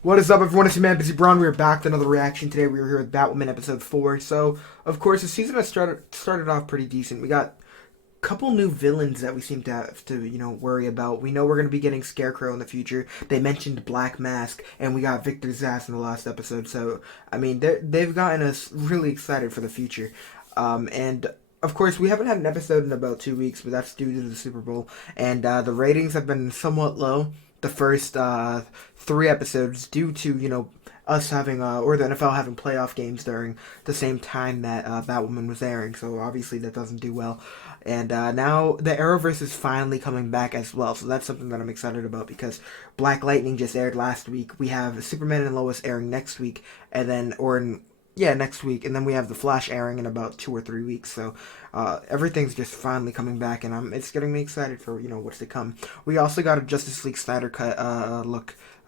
What is up, everyone? It's your man, Busy Braun. We're back with another reaction today. We were here with Batwoman episode 4. So, of course, the season has started off pretty decent. We got a couple new villains that we seem to have to, worry about. We know we're going to be getting Scarecrow in the future. They mentioned Black Mask, and we got Victor Zsasz in the last episode. So, I mean, they've gotten us really excited for the future. And of course, we haven't had an episode in about 2 weeks, but that's due to the Super Bowl. And the ratings have been somewhat low. The first 3 episodes due to, us having, or the NFL having playoff games during the same time that Batwoman was airing. So obviously that doesn't do well. And now the Arrowverse is finally coming back as well. So that's something that I'm excited about because Black Lightning just aired last week. We have Superman and Lois airing next week. And then, next week, and then we have The Flash airing in about 2 or 3 weeks, so everything's just finally coming back, and it's getting me excited for, what's to come. We also got a Justice League Snyder Cut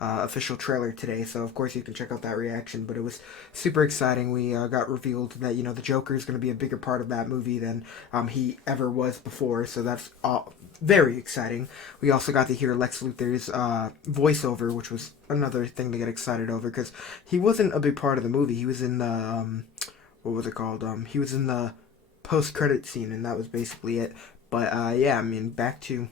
official trailer today, so of course you can check out that reaction, but it was super exciting. We got revealed that, the Joker is going to be a bigger part of that movie than he ever was before, so that's very exciting. We also got to hear Lex Luthor's voiceover, which was another thing to get excited over, because he wasn't a big part of the movie. He was in the, what was it called? He was in the post-credit scene, and that was basically it. But, yeah, I mean, back to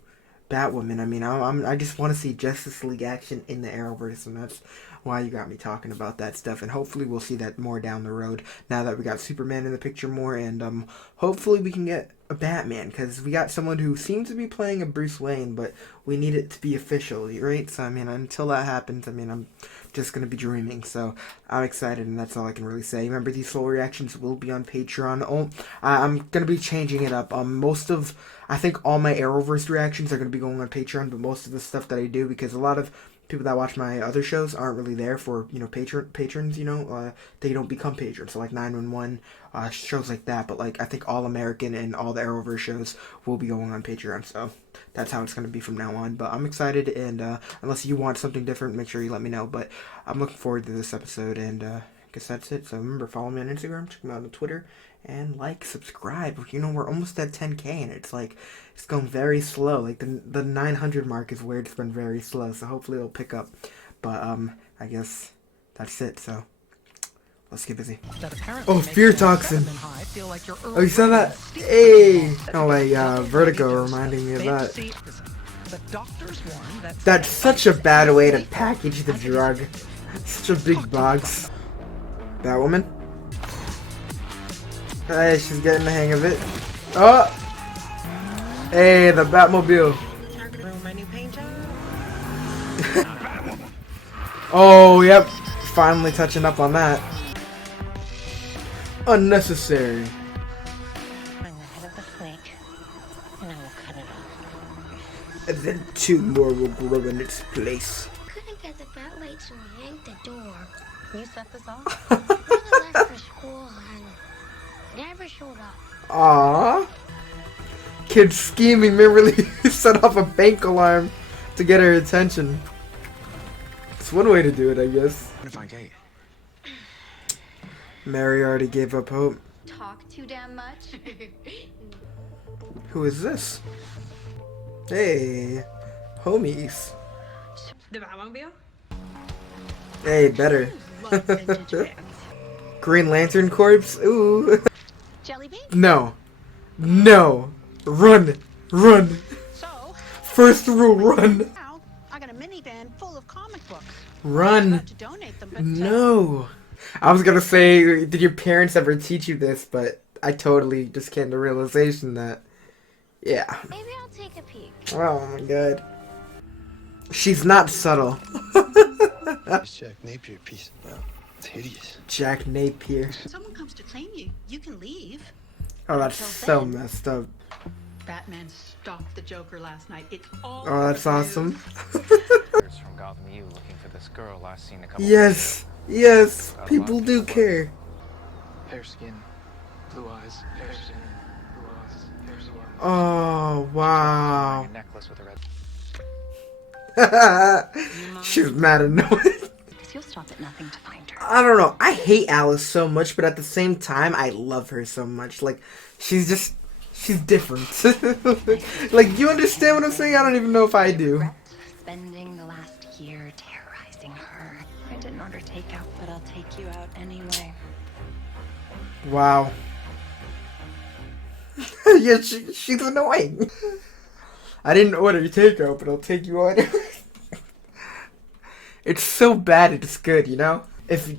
Batwoman. I mean, I just want to see Justice League action in the Arrowverse, and that's why you got me talking about that stuff. And hopefully we'll see that more down the road, now that we got Superman in the picture more, and hopefully we can get a Batman, because we got someone who seems to be playing a Bruce Wayne, but we need it to be official, right? So, I mean, until that happens, I mean, I'm just going to be dreaming, so I'm excited, and that's all I can really say. Remember, these full reactions will be on Patreon. I'm going to be changing it up. I think all my Arrowverse reactions are going to be going on Patreon, but most of the stuff that I do, because a lot of people that watch my other shows aren't really there for, patrons, they don't become patrons, so like 911, shows like that, but like, I think All American and all the Arrowverse shows will be going on Patreon, so that's how it's going to be from now on. But I'm excited, and unless you want something different, make sure you let me know. But I'm looking forward to this episode, and I guess that's it. So remember, follow me on Instagram, check me out on Twitter, and subscribe. We're almost at 10K, and it's going very slow. Like the 900 mark is where it's been very slow, so hopefully it'll pick up. But I guess that's it. So let's get busy. Oh, fear toxin. Oh, you saw that? Hey! Oh, like Vertigo reminding me of that. That's such a bad way to package the drug. Such a big box. Batwoman? Hey, she's getting the hang of it. Oh! Hey, the Batmobile. Oh, yep. Finally touching up on that. Unnecessary. I'm the head of the snake, and I will cut it off. And then 2 more will grow in its place. Couldn't get the bat light, so I yanked the door. You set this off? I left for school and never showed up. Aww. Kid scheming, merely set off a bank alarm to get her attention. It's one way to do it, I guess. What if I get? Mary already gave up hope. Talk too damn much. Who is this? Hey, homies. The Batmobile? Hey, better. Love vintage vans. Green Lantern Corpse? Ooh. Jelly bean? No. No. Run. Run. So, First rule, run. now I got a minivan full of comic books. I'd Run. love to donate them, but No. I was gonna say, did your parents ever teach you this? But I totally just came to the realization that, yeah. Maybe I'll take a peek. Oh my god. She's not subtle. This Jack Napier piece. Wow, it's hideous. Jack Napier. Someone comes to claim you, you can leave. Oh, that's so messed up. Batman stopped the Joker last night. It's all Oh, that's awesome. From Gotham U looking for this girl last seen a couple Yes. Yes. People do care. Fair skin, blue eyes, fair skin, blue eyes, fair skin. Oh, wow. a necklace with a red. She was mad annoyed. because you'll stop at nothing to find her. I don't know. I hate Alice so much, but at the same time, I love her so much. Like, she's She's different. Like, you understand what I'm saying? I don't even know if I do. Regret spending the last year terrorizing her. I didn't order takeout, but I'll take you out anyway. Wow. Yeah, she's annoying. I didn't order takeout, but I'll take you out. It's so bad it's good, you know? If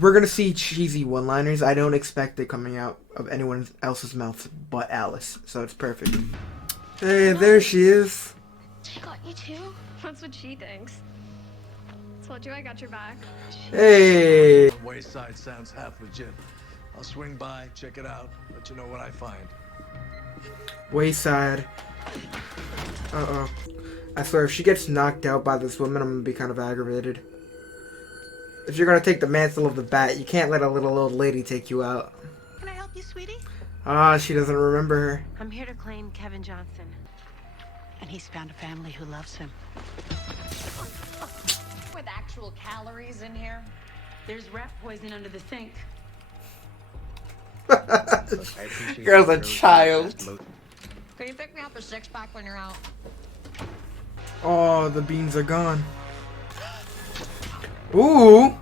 we're gonna see cheesy one-liners, I don't expect it coming out of anyone else's mouth but Alice. So it's perfect. Hey, there she is. She got you too? That's what she thinks. Told you I got your back. Hey. Wayside sounds half legit. I'll swing by, check it out, let you know what I find. Wayside. Uh-oh. I swear, if she gets knocked out by this woman, I'm gonna be kind of aggravated. If you're gonna take the mantle of the bat, you can't let a little old lady take you out. Can I help you, sweetie? Ah, she doesn't remember her. I'm here to claim Kevin Johnson. And he's found a family who loves him. With actual calories in here. There's rat poison under the sink. Girl's a child. Can you pick me up a six-pack when you're out? Oh, the beans are gone. Ooh.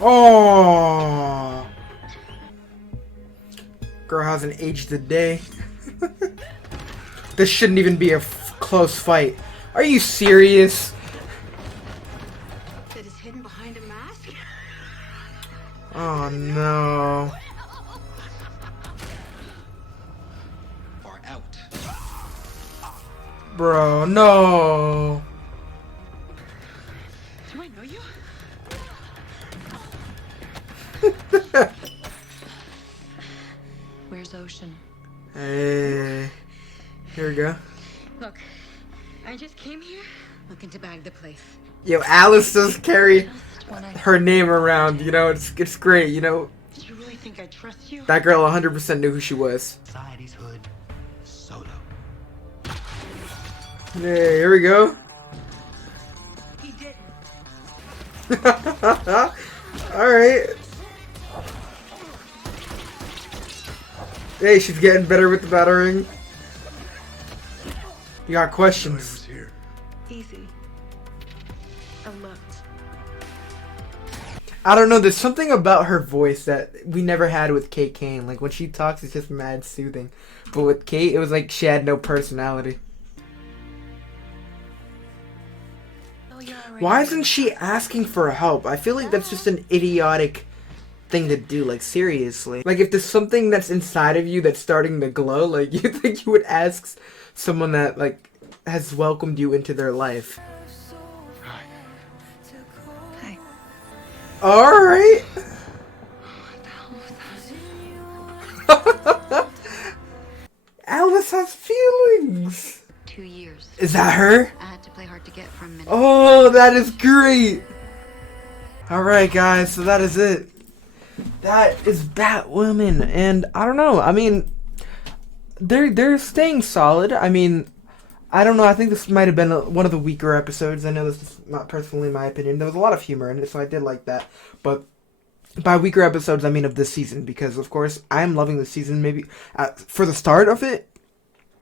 Oh. Girl hasn't aged a day. This shouldn't even be a close fight. Are you serious? That is hidden behind a mask? Oh no. Far out. Bro, no. Do I know you? Where's Ocean? Hey. Here we go. Look, I just came here looking to bag the place. Yo, Alice does carry Just when I her name around, you know, it's great, you know. Did you really think I trust you? That girl 100% knew who she was. Society's hood, solo. Hey, here we go. He didn't. Alright. Hey, she's getting better with the battering. You got questions. Here. Easy. I looked. I don't know, there's something about her voice that we never had with Kate Kane. Like, when she talks, it's just mad soothing. But with Kate, it was like she had no personality. know you're already Why isn't she asking for help? I feel like that's just an idiotic thing to do, like, seriously. Like, if there's something that's inside of you that's starting to glow, like, you think you would ask someone that, like, has welcomed you into their life. Hi. Alright. Alice has feelings. 2 years. Is that her? I had to play hard to get for a minute. Oh, that is great. Alright, guys, so that is it. That is Batwoman, and I don't know, I mean, they're staying solid. I mean, I don't know, I think this might have been one of the weaker episodes. I know this is not personally my opinion. There was a lot of humor in it, so I did like that. But by weaker episodes, I mean of this season, because, of course, I'm loving this season, maybe, for the start of it,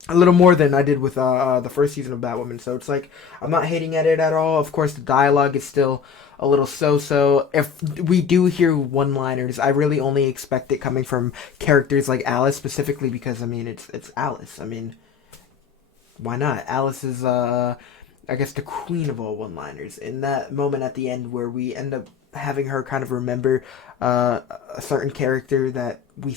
a little more than I did with the first season of Batwoman. So it's like, I'm not hating at it at all. Of course, the dialogue is still a little so-so. If we do hear one-liners, I really only expect it coming from characters like Alice, specifically because, I mean, it's Alice. I mean, why not? Alice is, I guess, the queen of all one-liners. In that moment at the end where we end up having her kind of remember a certain character that we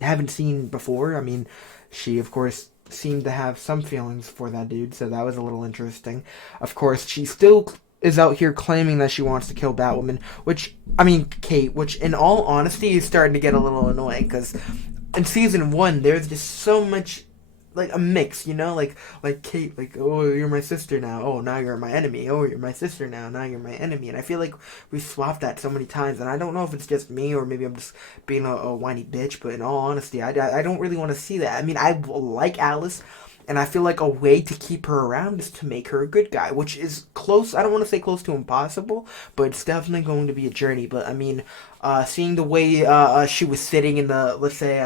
haven't seen before. I mean, she, of course, seemed to have some feelings for that dude, so that was a little interesting. Of course, she still is out here claiming that she wants to kill Batwoman, Kate, which in all honesty is starting to get a little annoying, because in season 1, there's just so much, like, a mix, you know, like Kate, like, oh, you're my sister now, oh, now you're my enemy, oh, you're my sister now you're my enemy, and I feel like we've swapped that so many times, and I don't know if it's just me, or maybe I'm just being a whiny bitch, but in all honesty, I don't really want to see that. I mean, I like Alice, And I feel like a way to keep her around is to make her a good guy, which is close. I don't want to say close to impossible, but it's definitely going to be a journey. But I mean, seeing the way she was sitting in the, let's say,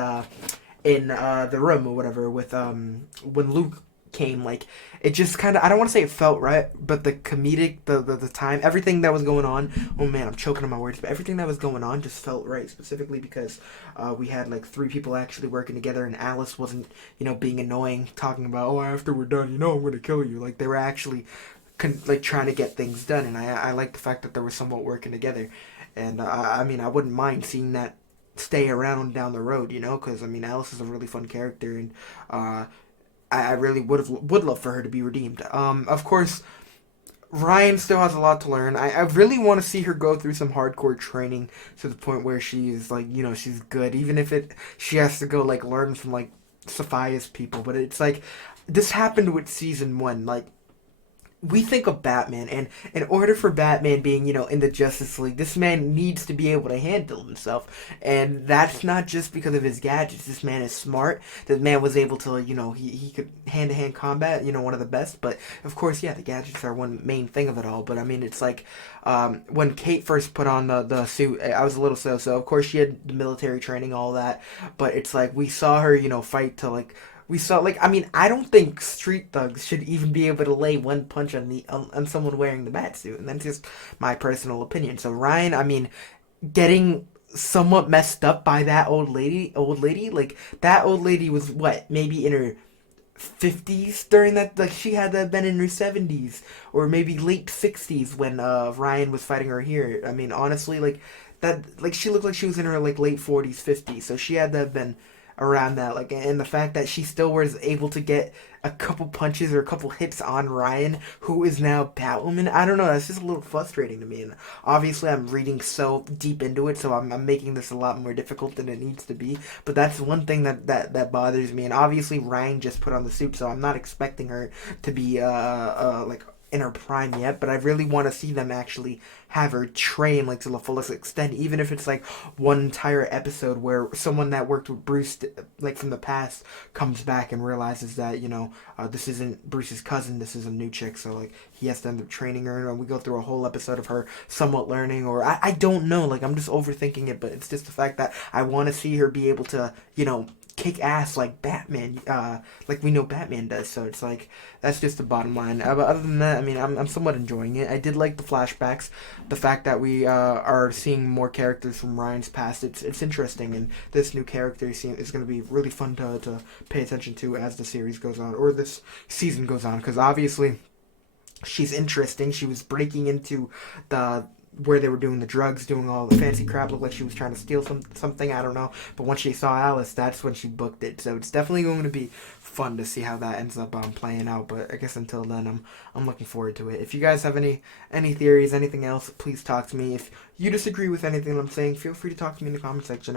in the room or whatever with when Luke came, like, it just kind of, I don't want to say it felt right, but the comedic, the time, everything that was going on, oh man, I'm choking on my words, but everything that was going on just felt right, specifically because we had like 3 people actually working together, and Alice wasn't, being annoying, talking about, oh, after we're done, I'm gonna kill you. Like, they were actually like trying to get things done, and I like the fact that they were somewhat working together. And I mean, I wouldn't mind seeing that stay around down the road, because I mean, Alice is a really fun character, and I really would love for her to be redeemed. Of course, Ryan still has a lot to learn. I really want to see her go through some hardcore training to the point where she's like, she's good, even if she has to go like learn from like Sophia's people. But it's like, this happened with season 1. Like, we think of Batman, and in order for Batman being, in the Justice League, this man needs to be able to handle himself. And that's not just because of his gadgets. This man is smart. This man was able to, he could hand-to-hand combat, one of the best. But, of course, yeah, the gadgets are one main thing of it all. But, I mean, it's like, when Kate first put on the suit, I was a little so-so. Of course, she had the military training, all that. But it's like, we saw her, fight to, like, we saw, like, I mean, I don't think street thugs should even be able to lay one punch on someone wearing the bat suit, and that's just my personal opinion. So Ryan, I mean, getting somewhat messed up by that old lady, like, that old lady was, what, maybe in her 50s during that, like, she had to have been in her 70s, or maybe late 60s when, Ryan was fighting her here. I mean, honestly, like, that, like, she looked like she was in her, like, late 40s, 50s, so she had to have been around that, like, and the fact that she still was able to get a couple punches or a couple hits on Ryan, who is now Batwoman, I don't know, that's just a little frustrating to me. And obviously I'm reading so deep into it, so I'm making this a lot more difficult than it needs to be, but that's one thing that bothers me. And obviously Ryan just put on the suit, so I'm not expecting her to be like in her prime yet, but I really want to see them actually have her train like to the fullest extent, even if it's like one entire episode where someone that worked with Bruce like from the past comes back and realizes that this isn't Bruce's cousin, this is a new chick, so like he has to end up training her, and we go through a whole episode of her somewhat learning, or I don't know, like, I'm just overthinking it, but it's just the fact that I want to see her be able to kick ass like Batman, like we know Batman does. So it's like, that's just the bottom line. But other than that, I mean, I'm somewhat enjoying it. I did like the flashbacks, the fact that we are seeing more characters from Ryan's past. It's interesting, and this new character is going to be really fun to pay attention to as the series goes on, or this season goes on, because obviously she's interesting. She was breaking into the where they were doing the drugs, doing all the fancy crap, looked like she was trying to steal something, I don't know. But once she saw Alice, that's when she booked it. So it's definitely going to be fun to see how that ends up playing out. But I guess until then, I'm looking forward to it. If you guys have any theories, anything else, please talk to me. If you disagree with anything I'm saying, feel free to talk to me in the comment section.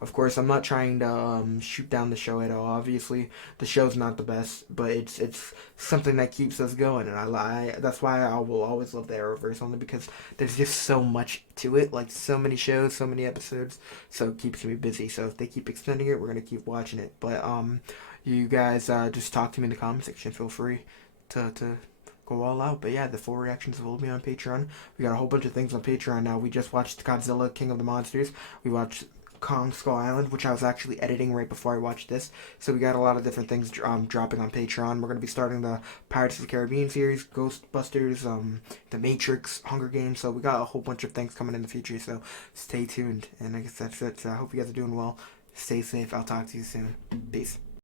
Of course, I'm not trying to shoot down the show at all. Obviously, the show's not the best, but it's something that keeps us going, and I that's why I will always love the Arrowverse, only because there's just so much to it, like so many shows, so many episodes, so it keeps me busy. So if they keep extending it, we're gonna keep watching it. But you guys just talk to me in the comment section. Feel free to go all out. But yeah, the full reactions will be on Patreon. We got a whole bunch of things on Patreon now. We just watched Godzilla King of the Monsters. We watched Kong Skull Island, which I was actually editing right before I watched this. So we got a lot of different things dropping on Patreon. We're going to be starting the Pirates of the Caribbean series, Ghostbusters, The Matrix, Hunger Games. So we got a whole bunch of things coming in the future. So stay tuned. And I guess that's it. So I hope you guys are doing well. Stay safe. I'll talk to you soon. Peace.